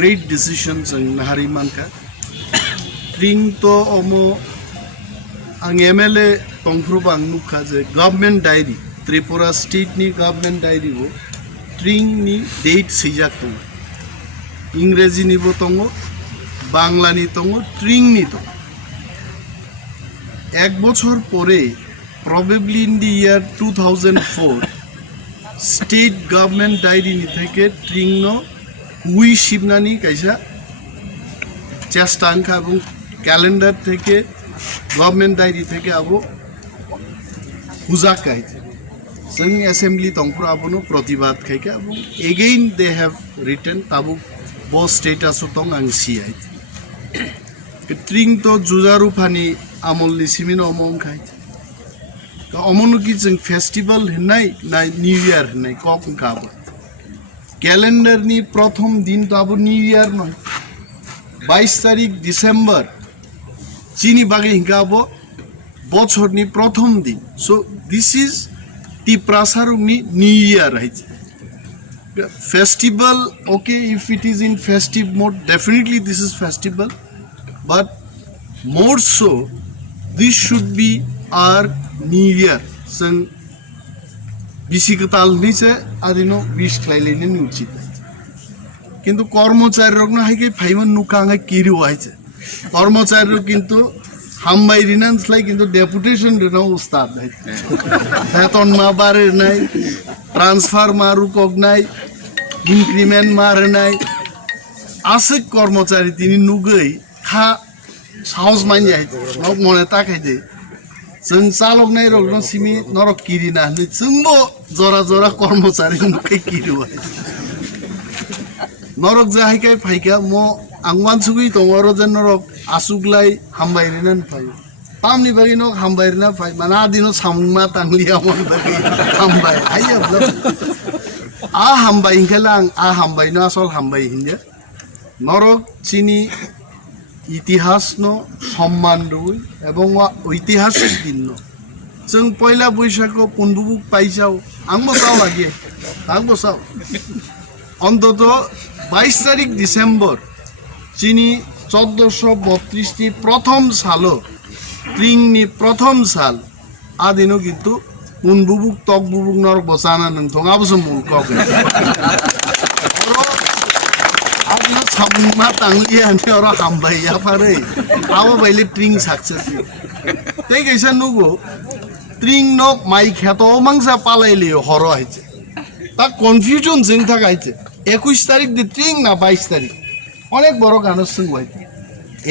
great decision जों नाहारि मानखा Tring to omo ang MLA tongfruba ang nukha je government diary Tripura state ni government diary wo Tring ni date sejak tong Ingrezi ni bo tongo Bangla ni tongo Tring ni tongo এক বছর পরে probably in the year 2004 state government diary ni থেকে Tring no hui shibnani kaisa চেষ্টা আঙ্কা এবং calendar থেকে government diary থেকে আবো হুজা খাইছে जों অ্যাসেম্বলি তংপুর আবনো প্রতিবাদ খাইকা এবং এগেইন দে হ্যাভ রিটেন তাবু ব স্টেটাস তং আং সিআই ট্রিং তো জুজারু ফানি আমলনি সিমিন অমং খাইছে তো অমনু কি जों ফেস্টিভ্যাল হনাই না নিউ ইয়ার হনাই কক কাবো ক্যালেন্ডার নি প্রথম দিন তো আবো নিউ ইয়ার নয় 22 তারিখ ডিসেম্বর চিনি বাগে হিংকাবো বছরনি প্রথম দিন so this is Tiprasa ni New Year হইছে festival okay if it is in festive mode definitely this is festival but more so this should be our New Year sen বিশিকতাল নিচে আদিনো বিশ খাইলেনি উচিত কিন্তু কর্মচারী রোগ না হাইকে ফাইমান নুকাঙ্গা কিরি হইছে কর্মচারী কিন্তু হামবাই রিনান্স লাই কিন্তু ডেপুটেশন রেনা উস্তাদ নাই বেতন মা বারে নাই ট্রান্সফার মারু কক নাই ইনক্রিমেন্ট মারে নাই আছে কর্মচারী তিনি নুগৈ খা সাহস মান যাই নক মনে তাকাইদে जों চালক নাই রগ্ন সিমি নরক কিরি না जोंबो জরা জরা কর্মচারী নুকে কিরি হয় নরক যাহাইকাই ফাইকা মো आंगवान सुगै दंरो जेन नरक आसुगलाय हामबायरिनान फाय तामनि बागै न हामबायरिना फाय माना दिनो सामुमा तांलिया मन बागै हामबाय आइया आ हामबाय हिंखालां आ हामबाय न आसल हामबाय हिंदे नरक चिनि इतिहास न सम्मान रय एबं ऐतिहासिक दिन न जों पयला बैसागो पुनबुबुक पाइजाव आंबो साव लागे आंबो साव अन्तत 22 तारिख डिसेम्बर चीनी 1432 प्रथम सालो ट्रिंग नि प्रथम साल आदिनो किन्तु उनबुबुक तकबुबुक नरक बसाना नोंथाङाबोसो मुलकक आदिनो सामुमा तांलिया नर हामबाया फारै आबो बाइले ट्रिंग सक्सेस तै कैसा नुगो ट्रिंग न माइ खेतो मांसा पालाइले हर आइছে ता कन्फ्यूजन जों थाखाइছে 21 तारिख दि ट्रिंग ना 22 तारिख অনেক বড় গানের সঙ্গ হয়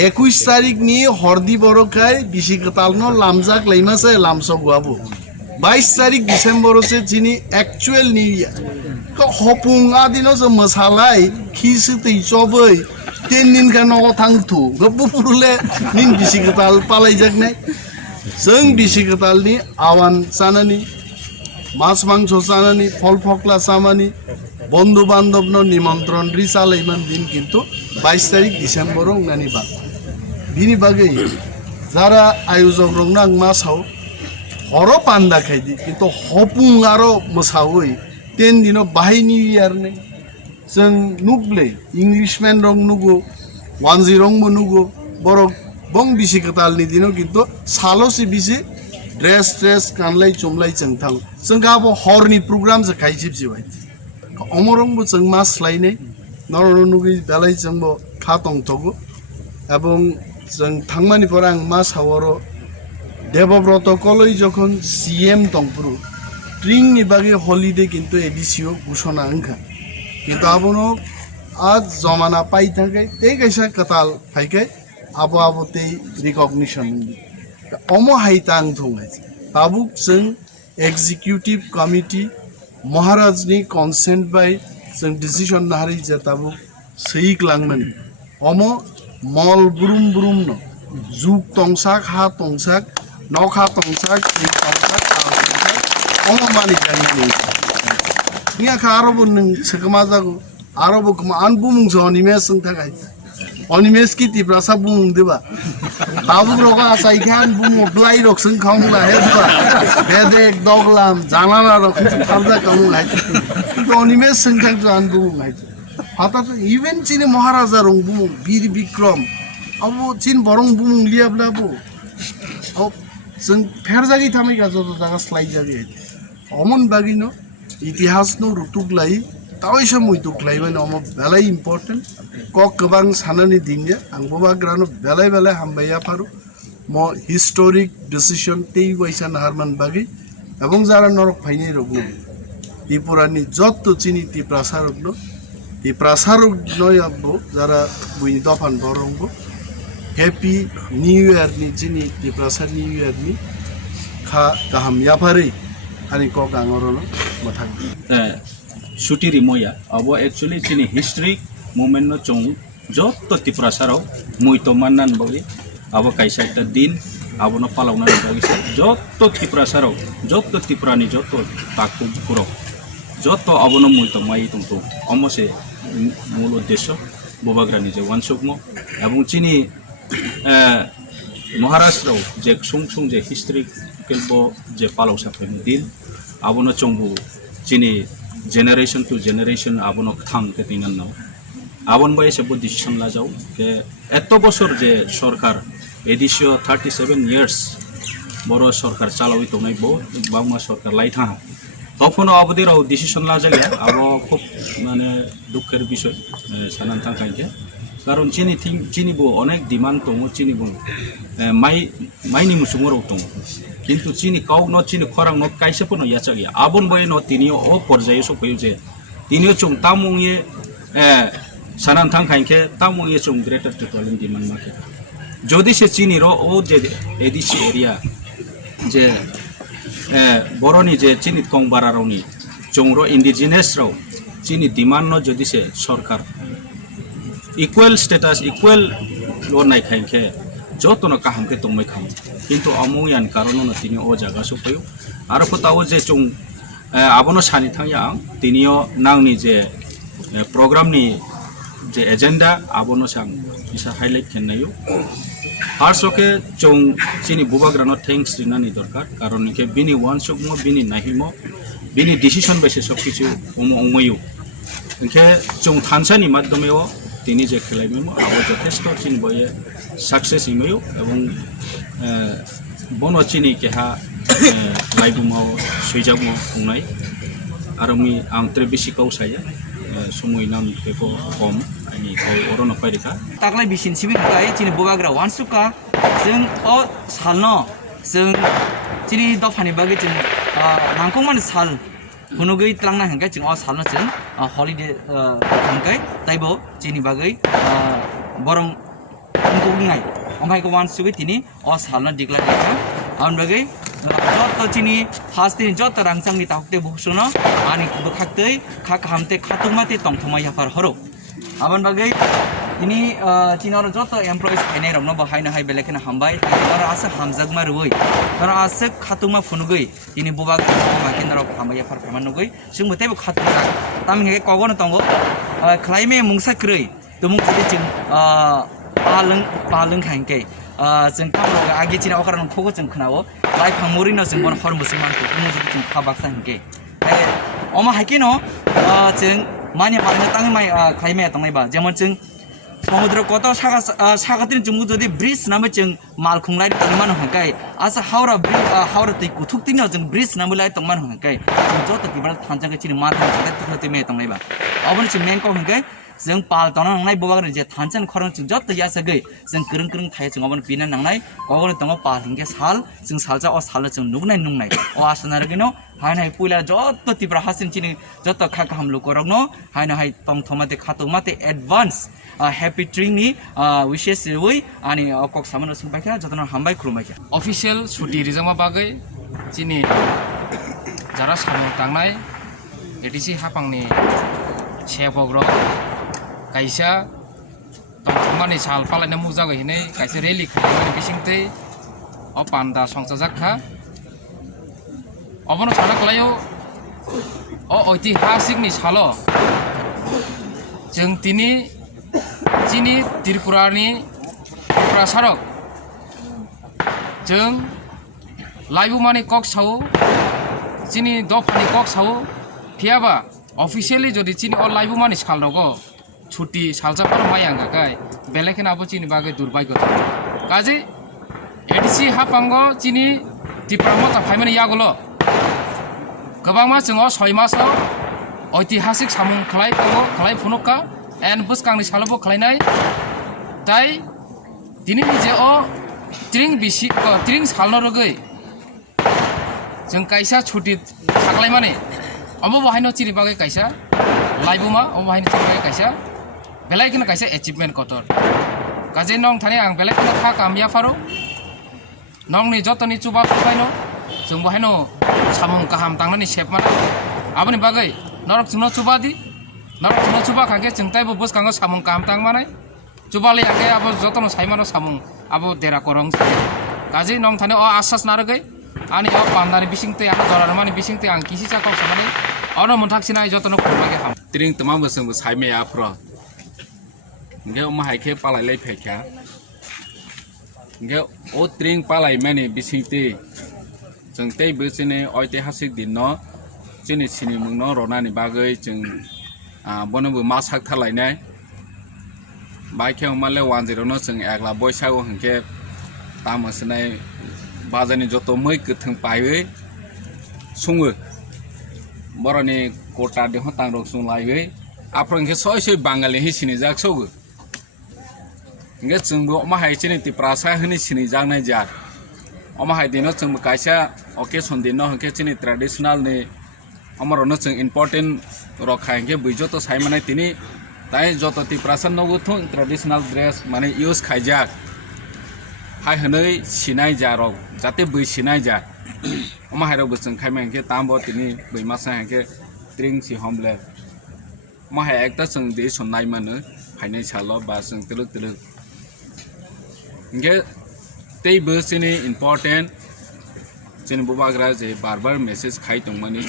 21 তারিখ নিয়ে হরদি বড় খায় বিশিকতাল ন লামজাক লাইমাসে লামস গুয়াবো 22 তারিখ ডিসেম্বর হচ্ছে চিনি অ্যাকচুয়াল নিউ ইয়ার তো হপুং আদিনো যে মশালাই খিসি তৈ চবই 3 দিন খান থাংথু গপুরুলে নিন বিশিকতাল পালাই যাক নাই जों বিশিকতালনি আওয়ান সানানি মাছ মাংস সানানি ফল ফকলা সামানি বন্ধু বান্ধব নিমন্ত্রণ রিসালাইমান দিন কিন্তু 22 তারিখ ডিসেম্বর নানি বাগ বিনি বাগে যারা আয়োজক রংনাং মাসাও হর পান্ডা খাইদি কিন্তু হপুং আরো মসাওই 10 দিন বাহাই নিউ ইয়ার নে जों नुबले इंग्लिशमैन रंग नुगो वानजी रंग नुगो बरक बं बिसिकतालनि दिनो किन्तु सालोसि बिसि ड्रेस कानलाई चुमलाई जों थां जों गाबो हरनि प्रोग्राम जे खाइसिबसि बाय अमरंबो जों मास लायनै नरनुगि बेलाय जोंबो खा तंथगो एबं जों थांमानिफोर आं मास हावरो देवव्रत कलै जखन सीएम तंपुरु ट्रिंग नि बागे हलिडे किन्तु एडिसिओ घोषणा अंखा किन्तु आबनो आज जमाना पाइ थाके ते कैसा कताल फाइके आबो आबो ते रिकग्निशन अमो हाइतां थंगाय ताबुक जों एक्जिक्यूटिव कमिटी महाराजनि कन्सेन्ट बाय जों डिसिसन नाहारि जे ताबुक सैक लांमोन अमो मल बुरुम बुरुम न जुग तंसाक हा तंसाक नखा तंसाक तंसाक अमो मानि जानि निया खारोबो नों सकमा जागो आरोबो कमा अनबुमुं जनिमेस जों थाखाय अनिमेस की तिप्रासा बुमुं देबा ताबुक रगा साइखान बुमुं ब्लाइ रक्सन खामला हेबा बेदेक दगलाम जानाना रक्सन खामजा खामला तो अनिमेस जों थाख जान बुमुं हाय Father, even Chini Maharaja Rwgui, Bir Bikram, Abo Chin Borong Bung Liablabo. Oh, Sun Perzagi Tamikazo, slide Jagi. Omon Bagino, Itihas no Rutuklai, Tawisha Mutuklai, when almost very important. Cockabang Sanani Dinja, and Boba Grano, Bela Bela Hambaya Paru, more historic decision, T. Waisan Harman Bagi, Abong Zara nor Pine Rwgui. Tripurani Jotto Chini Tiprasa Rwgui. Tiprasa Rwgui Zara Buindofan Borongo. Happy New Year ni Chini Tiprasa New Year ni Kaham Yapari Ani Kokangorono Matang. Shutiri Moya, abo actually Chini history moment no chong Jotto Tiprasa Raw, Muito Manan Boli, abo Kaisa Din, abo no Palaunan Bogis, Jotto Tiprasa Raw, Jotto Tiprani Jotto Taku Puro, Jotto abo no Muito Mai Tumto, almost a Mulo Deso, Bobagrani, one sugmo, Abung Chini Maharashtra, Jack Sung Sung, the history, Kelbo, the Palau Sapem Din, abo no Chongbu, Chini. Generation to generation abono thang ke tingan no abon boy se decision la jaw ke eto bosor je sarkar edisio 37 years boro sarkar chaloi tonai bo bangma sarkar lai tha তখনও অবধিরাও decision লা জায়গা আবো খুব মানে দুঃখের বিষয় সানান থাকাইকে কারণ চিনিবো অনেক ডিমান্ড দङ চিনিবো মাইনি মুসুমরাও দङ কিন্তু চিনি কাউ ন চিনি খরাং ন কাইসেপো ন ইয়াচাগি আবন বয়ে ন তিনিও ও পর্যায়ে সফাইও যে তিনিও চং তামুংয়ে সানান থাকাইকে তামুংয়ে চং গ্রেটার টোটালিং ডিমান্ড মাকে যদি সে চিনির ও যে এডিসি এরিয়া যে বরনি যে চিনি কং বারারনি চংরো ইন্ডিজিনাস রাও চিনি ডিমান্ড ন যদি সে সরকার ইকুয়াল স্ট্যাটাস ইকুয়াল লো নাই খাইকে যতন কাহামকে তংমাই খাই কিন্তু অমুয়ান কারণ তিনি ও জায়গা সফাইও আর কোথাও যে চং আবনো সানি থাই আং তিনিও নাংনি যে প্রোগ্রামনি যে এজেন্ডা আবনো সাং ইসা হাইলাইট খেননাইও ফার্স্ট ওকে চং চিনি বুবাগ্রানো থ্যাঙ্কস দিনানি দরকার কারণ একে বিনি ওয়ান সুগমো বিনি নাহিমো বিনি ডিসিশন বেসে সব কিছু অময়ও একে চং থানসানি মাধ্যমেও তিনি যে খেলাইমেমো আবো যথেষ্ট চিনি বয়ে সাকসেস ইমেও এবং বনো চিনি কেহা লাইবুমাও সুইজাবো খুंनाय আর আমি আংত্রে বেশি কাউসায়া সময় নাম বেকো কম आंनि अरन फायरिका ताकलाय बिसिन सिबिखाय चिनि बोगाग्रा वानसुका जों अ सालनो जों चिनि दफानि बागै जों नांगौमानि साल हुनुगै त्रांना हंगाय जों अ सालनो जों हलिडे हंगाय ताइबो चिनि बागै बरं हुनुगै ओमफ्राय को वानसुगै तिनि अ सालनो दिग्ला दिखा आउन बागै जत चिनि हास्तिनि जत रांचांनि ताकते बुसुनो आनि बुखाक्तै खाखामते खातुमाते तंथमा याफार हरो आबन बागै ini Cina joto employees ini ramno bahayna hay belekin hambai ora asa hamjagma rwgui ora asa khatuma phunugui ini bubag makin ro hambai far phamanugui sing mate khatuma tam he kogon tongo khlaime mungsa krei tumung jodi jing palung khangke jing kamro agi Cina okaran khogo jing khnao lai phamuri no jing bon hor musliman ko tumung jodi jing khabak sangke oma hakino jing mani marne tangi mai khlaime tangai ba jemon jing সমুদ্র কত সাগাতিন জুমু যদি bridge নামে जों মালখুংলাই তংমান হংকাই আसा হাওড়া তৈ কুথুকতিন जों bridge নামলাই তংমান হংকাই যত কিবা থানজাগে চিনি মাথা জাতে তখতে মে তংলাইবা অবনি जों मेन को हंकाय जों पाल तनो नांनाय बोगाग्रे जे थानजान खरं जों जत यासगै जों गरं गरं थाय जों अबन पिना नांनाय गगन तंग पाल हिंगे साल जों सालजा अ साल जों नुगनाय अ आसनारगिनो हायनाय पुइला जत तिब्रा हासिन चिनि जत खाका हमलु करगनो हायनाय तंथमाते खातुमाते एडवांस हैप्पी ट्रिंग नि विशेष रवै अनि अकक सामन सुबायखा जतन हामबाय खुलुमायखा ऑफिशियल छुट्टी रिजमा बागै चिनि जारा सामु तांनाय एटिसि हापांनि सेबग्र कायसा तंथमानि साल पालायना मुजागै हिनै कायसा रेलि खालामनाय बिसिंथै अ पान्दा संसाजाखा अबनो साना कलायो अ ऐतिहासिकनि सालो जों तिनि चिनि त्रिपुरानि प्रसारक जों लाइबुमानि कक साउ चिनि दफानि कक साउ फियाबा ऑफिशियली जदि चिनि अ लाइबुमानि साल रगो ছুটি সালসা পার মাই আঙ্গাকাই বেলেকেন আবো চিনি বাগে দুর্ভাগ্য কাজে এডিসি হাপাঙ্গ চিনি ত্রিপুরা চাফাইমানে ইয়াগুলো गोबां मास जोङो 6 मासाव ऐतिहासिक सामुं खालाय फुनुका एन बुसकांनि सालबो खालायनाय ताई दिनैनि जे ट्रिं सालनो रगै जों कायसा छुटि सागलायमाने अमो बाहायनो चिरि बागै कायसा लाइबुमा अमो बाहायनो चिरि बागै कायसा बेलायखनो कायसा एचिभमेन्ट कटर काजे नं थाने आं बेलायखनो खा कामया फारो नंनि जतनि चुबा फुफायनो जों बाहायनो सामुं गाहाम थांनानै सेबमाना आबोनि बागै नरक जोंनो चुबादि नरक जोंनो चुबा खागे जोंतायबो बुसकांगो सामुं गाहाम थांमानाय चुबाले आगे आबो जतनो साइमानो सामुं आबो देरा करं काजे नं थाने अ आसास नारगै आनि अ पान्दानि बिसिंते आनो जरारमानि बिसिंते आं किसि चाकाव सामाने अनो मोनथाक्सिनाय जतनो खुबागे हाम त्रिं तमाम बोसोंबो साइमे आफ्र नगे अमा हायखे पालायलाय फैखा नगे ओ त्रिं पालाय माने बिसिंते जों तै बोसोरनि ऐतिहासिक दिन जोंनि सिनि मुंनो रनानि बागै जों बनबो मा साक थालायनाय बाइखेव माले 10 नो जों एकला बैसागु हंके तामसनाय बाजारनि जत मै गोथों पायै सुङो बरनि कोटा देह तांरक सुं लायै आफ्रंके सय बांगालि हि सिनि जाक सौगो नगे जोंबो माहायचिनि तिप्रासा हनि सिनि जांनाय जा अमाहाय दिनो जों कायसा ओकेशन दिनो हंके चिनि ट्रेडिशनल नि अमरनो जों इम्पोर्टेंट रखा हंके बुझो तो साइमाने तिनि ताई जत तिप्रासा नगु थु ट्रेडिशनल ड्रेस माने यूज खायजा हाय हनै सिनाय जा रक जाते बै सिनाय जा अमाहाय रबो जों खायमा हंके तामबो तिनि बै मासा हंके ट्रिं सि हमले माहाय एकता जों दे सननाय मानो फाइनाय सालो बा जों तलुक हंके तै बोसोरनि इम्पोर्टेंट जों बुबाग्रा जे बार मेसेज खाय दंमानि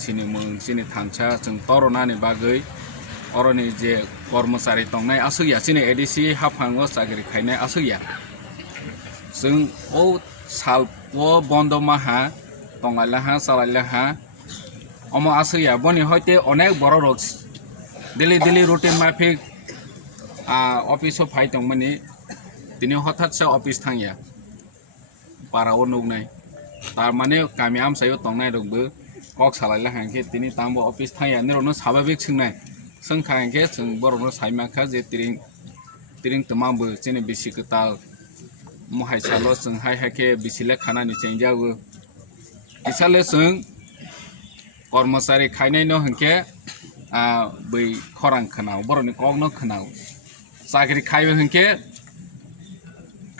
सिनि मुं सिनि थांसा जों तरनानि बागै अरनि जे कर्मचारि दंनाय आसुया सिनि एडिसि हाफांगो सागरि खायनाय आसुया जों ओ साल ओ बन्द माहा तंगायलाहा सालायलाहा अमो आसुया बनि हयते अनेक बर रक दिल्ली रुटिन माफिक अफिस फाय दंमानि दिनै हठाৎ अफिस थांया पाराव नुनाय तार माने गामि आमसायाव तंनाय रंबो कक सालायला हांके दिनै तांबो अफिस थांया निरनो स्वाभाविक सोंनाय सोंखा हांके जों बरनो साइमाखा जे तिरिं तमामबो जेने बिसि गताल महायसालो जों हायके बिसिले खानानि चेंजाबो इसाले जों कर्मचारि खायनायनो हांके बै खरां खोनाव बरनि कगनो खोनाव सागरि खायबो हांके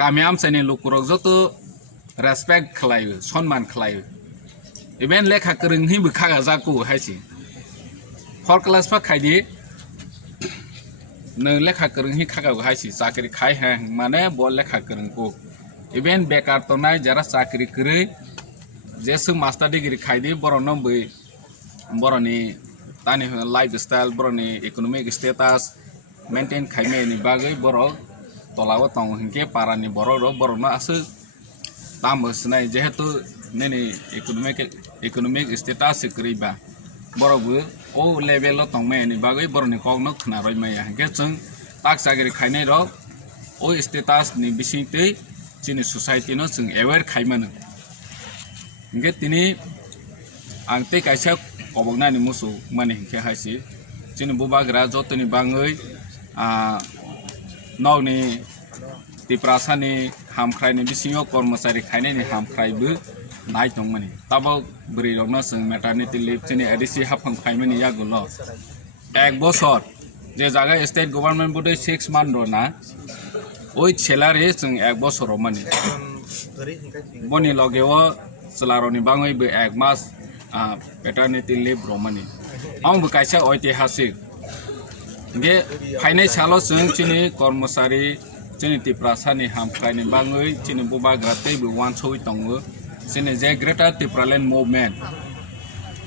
गामि आमसायनि लोकरक जत रेसपेक्ट खालायो सन्मान खालायो इभेन लेखा गोरों हिबो खागा जागौ हायसि फर क्लास फा खायदि नो लेखा गोरों हि खागा हायसि साकरि खाय है माने ब लेखा गोरों को इभेन बेकार तो नाय जरा साकरि करे जेसु मास्टर डिग्री खायदि बरनो बै बरनि तानि लाइफ स्टाइल बरनि इकोनॉमिक स्टेटस मेंटेन खायमेनि बागै बर तलाव तंग हंके पारानि बरनो आसु तामसनाय जेहेतु नेनि इकोनॉमिक स्टेटस करिबा बरबो ओ लेवल तंगमेनि बागै बरनि कगनो खनारय माया हंके जों ताक सागरि खायनाय र ओ स्टेटस नि बिसिंतै चिनि सोसाइटी नो जों अवेयर खायमानो हंके तिनि आंते कायसा कबगनानि मुसु माने हंके हायसि चिनि बुबाग्रा जतनि बाङै नौनि तिप्रासानि हामख्रायनि बिसिङाव कर्मचारि खायनायनि हामख्रायबो नाय दंमानि ताबो बोरै रंना जों मेटारनिटि लिभ जोंनि एडिसि हाफां फायमानि यागुल 1 बছর जे जागा स्टेट गभर्नमेंट बडे 6 मान रना ओइ सेलारि जों 1 बছর मानि बनि लगेव सलारनि बाङैबो 1 मास मेटारनिटि लिभ रमानि आंबो कायसा ऐतिहासिक बे फाइनाय सालो जों चिनि कर्मचारि चिनि तिप्रासानि हामख्रायनि बाङै चिनि बुबाग्रा तैबो वान सय दङो चिनि जे ग्रेटार तिप्रालेण्ड मुभमेन्ट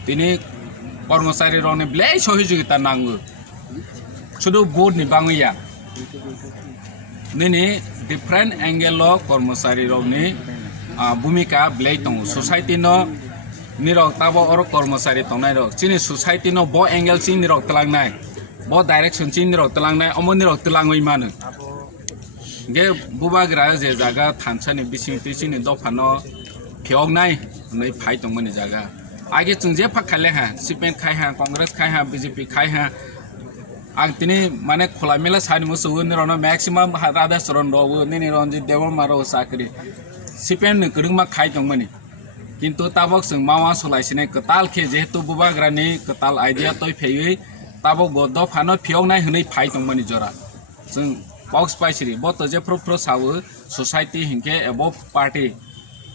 दिनै कर्मचारि रंनि ब्ले सहयोगिता नांगो शुधु बोर्डनि बाङैया दिनै डिफरेंट एंगेल कर्मचारि रंनि भूमिका ब्ले दङ सोसाइटी नो निरक ताबो अर कर्मचारि तंनाय रक चिनि सोसाइटी नो ब एंगेल सिं निरक तलांनाय bo direction chin ni rok telang nai omo ni rok telang oi mano ge bubagra je jaga thansa ni bising tising ni dofano phiok nai nei phai tong mani jaga age chung je phak khale ha sipen khai ha congress khai ha bjp khai ha ang tini mane khola mela sani mo suun ni rono maximum rada soron ro ni ronjit dewa maro sakri sipen ni kurung ma khai tong mani কিন্তু তাবক जों मावा सलायसिने कताल खे जेहेतु बुबाग्रानि कताल idea तय फेयै ताबक बद फानो फियौनाय हनै phi दंमानि जरा जों बक्स पाइसिरि बत जे प्रो सावो सोसाइटी हिंके एबो पार्टी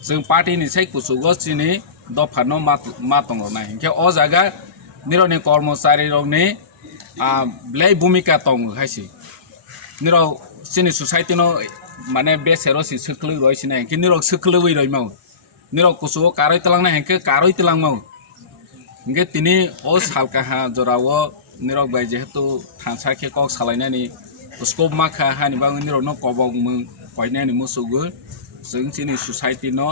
जों पार्टी नि साइ कुसुगो सिनि दफानो मा तंगनाय हिंके अ जागा निरनि कर्मचारी रगनि ब्लै भूमिका तंग हाइसि निरो सिनि सोसाइटी नो माने बेसेरो सि सकलु रइसिने हिंके निरो सकलु बै रइमाव निरो कुसु कारoi तेलांना हेंके कारoi तेलांमाव हिंके तिनि ओ सालका हा जरावो निरो बाय जेहेतु थांसा के कक सालायनानि स्कोप माखा हानि बांग निरो न कबग मु कयनानि मुसुगु जों सिनि सोसाइटी नो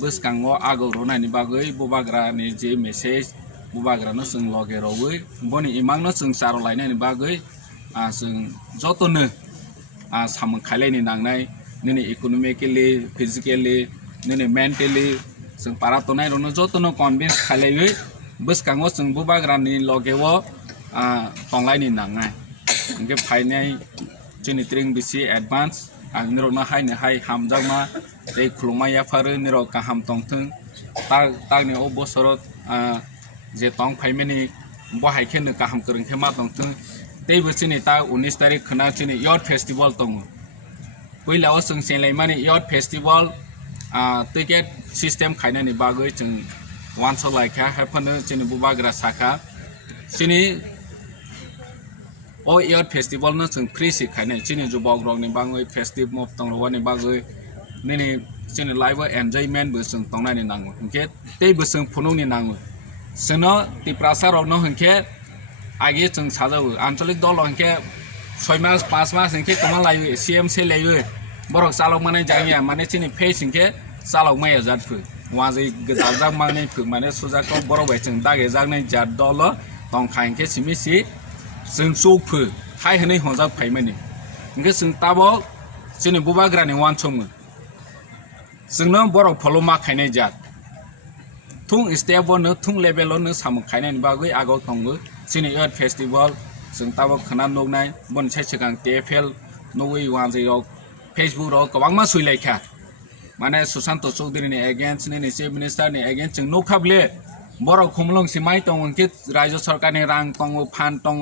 बसकांगो आगो रोनानि बागै बुबाग्रानि जे मेसेज बुबाग्रानो जों लगे रवै बनि इमांनो जों सारो लायनानि बागै जों जतनो साम खालायनि नांनाय निनि इकोनॉमिकली फिजिकली नैने मेन्टली जों पारातनाय रनो जतनो कन्भिन्स खालायै बसकांगो जों बुबाग्रानि लगेवो तंलायनि नांनाय इंगे फाइनाय जोंनि ट्रिं बिसि एडभान्स आं निरनो हायनो हाय हामजामा दै खुलुमाया फारो निरो गाहाम तंथों तारनि ओ बोसोराव जे तंग फाइमेनि बहायखेनो गाहाम गोरोंखे मा तंथों दै बोसोरनि ता 19 तारिख खोना जोंनि यथ फेस्टिवल दङ पहिलाव जों सेलायमानि यथ फेस्टिवल टिकेट सिस्टेम खायनायनि बागै जों वान्स लायखा हेफानो जोंनि बुबाग्रा साखा जोंनि ओ इयर फेस्टिवल नो जों फ्री सि खायनाय जोंनि जुबक रंनि बागै फेस्टिव मफ तंरवानि बागै नैनि जोंनि लाइफ एन्जॉयमेंट बो जों तंनायनि नांगौ हंके दै बो जों फुनुनि नांगौ जोंनो तिप्रासा रनो हंके आगे जों साजावो आंचलिक दल हंके 6 मास 5 मास हंके कमा लायो सीएम से लायो बरक चालक माने जागिया माने जोंनि फेस हंके चालक माया जादफो वाजै गदाजाक माने फो माने सुजाखौ बरबाय जों दागे जागनाय जाद दल तंखा हंके सिमिसि जों चौफो हाय हनै हजाक फाइमानि हंके जों ताबो जोंनि बुबाग्रानि वानसमो जोंनो बरक फलो मा खायनाय जाद थुं स्टेपनो थुं लेभेलनो साम खायनायनि बागै आगाव तंगो जोंनि एड फेस्टिवल जों ताबो खोना नगनाय बनसाय सिगां टेफेल नवै वाजै रक फेसबुक रक गोबां मा सुइलायखा माने सुशांत चौधरीनि एगेन्स्ट नि चीफ मिनिस्टारनि एगेन्स्ट जों नखाबले बरक खुमलंसि माइ दङ कि राज्य सरकारनि रां दङ फान्ड दङ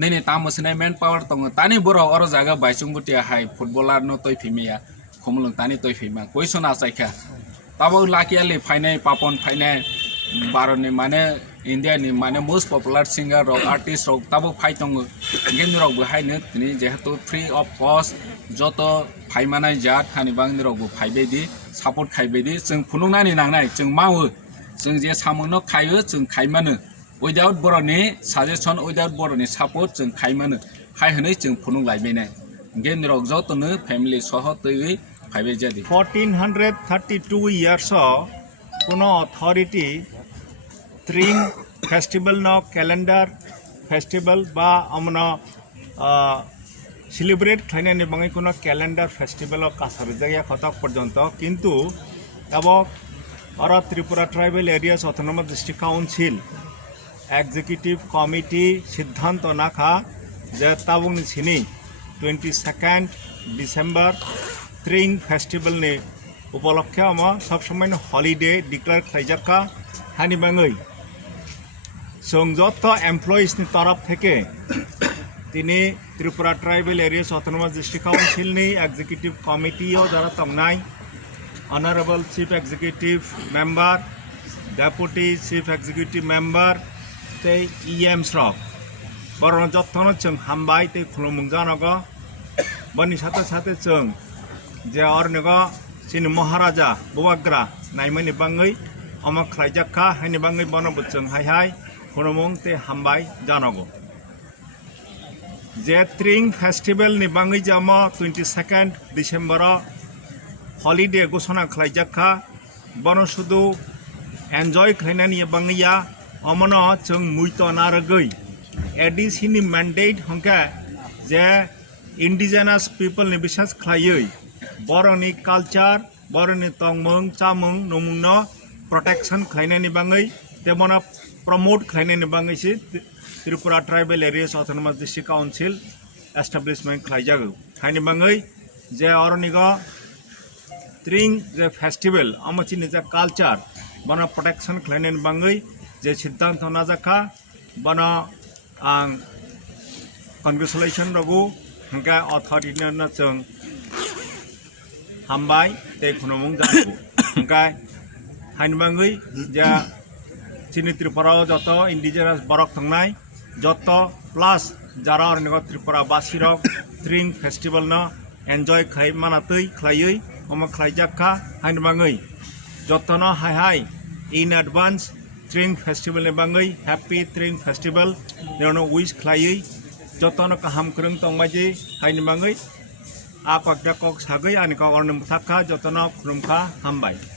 नैनि तामसनाय मेन पावर दङ तानि बरक अर जागा बायसुंबुटिया हाय फुटबलार न तय फिमिया खुमलं तानि तय फिमा क्वेश्चन आसायखा ताबो लाकियाले फाइनाय पापन फाइनाय भारतनि माने इंडियानि माने मोस्ट पपुलर सिंगर रक आर्टिस्ट रक ताबो फाइ दङ गेन रक बहायनो नि जेहेतु फ्री अफ कस्ट जत फाइमानाय जात हानि बांनि रकबो फाइबायदि सपोर्ट खाइबायदि जों फुनुंनानि नांनाय जों मावो जों जे सामनो खायो जों खाइमानो विदाउट बरनि सजेशन विदाउट बरनि सपोर्ट जों खाइमानो हाय हनै जों फुनुं लाइबायनाय गेन रक जतनो फैमिली सह तयै फाइबाय जादि 1432 years कोनो अथॉरिटी ट्रिंग फेस्टिवल न कैलेंडर फेस्टिवल बा अमनो सेलिब्रेट खाइनायनि बाङै कोनो कैलेंडर फेस्टिवल कासार जायगा खतक पर्यंत किंतु तबक और Tripura tribal areas autonomous district council executive committee सिद्धांत नाखा जे ताबुंनि सिनि 22 डिसेम्बर ट्रिंग फेस्टिवल ने उपलक्षे सब समय हॉलिडे डिक्लेयर खाइजाका हानि बाङै जों जत एमप्लयिज नि तरफ थेके तिनी Tripura tribal areas autonomous district council नि एग्जीक्यूटिव कमिटी जरा तमनाय Honorable Chief Executive Member, Deputy Chief Executive Member, ते EMs रक बरन जत्थनो जों हामबाय ते खुलुमजानगो बनि साथे साथे जों जे अरनगो सिनि महाराजा बुबाग्रा नायमनि बाङै अमक खाइजाखा हानि बाङै बनबो जों हाय खुलुमुं ते हामबाय जानगो जे ट्रिंग फेस्टिवल नि बाङै जामा 22 डिसेम्बर हॉलिडे घोषणा खाइजाखा बन शुधु एन्जॉय खाइनानि बाङैया अमनो जों मुइतो नारगै ADC ni mandate hongka je indigenous people ni bisas khlaioi boroni culture boroni tongmung chamung nomung no protection khlaina ni bangai temona promote khlaina ni bangai si Tripura Tribal Areas Autonomous District Council establishment khlaijago haini bangai je oronigo Tring je festival amachini je culture bana protection khlaina ni bangai je siddhant najaka bana ang congratulation rogu hingga authority na chung hambai te khunumung jago hingga hainbangai ja chini Tripura joto indigenous borok thangnai joto plus jara ornigo Tripura basirok Tring festival no enjoy khai manatui khlaioi oma khlaijakha hainbangai joto no hai in advance Tring festival ni bangai happy Tring festival no wish khlaioi joto no kaham krung tongmaji haini bangai a kok da kok sagai ani kok ornum thakha joto no khurumkha hambai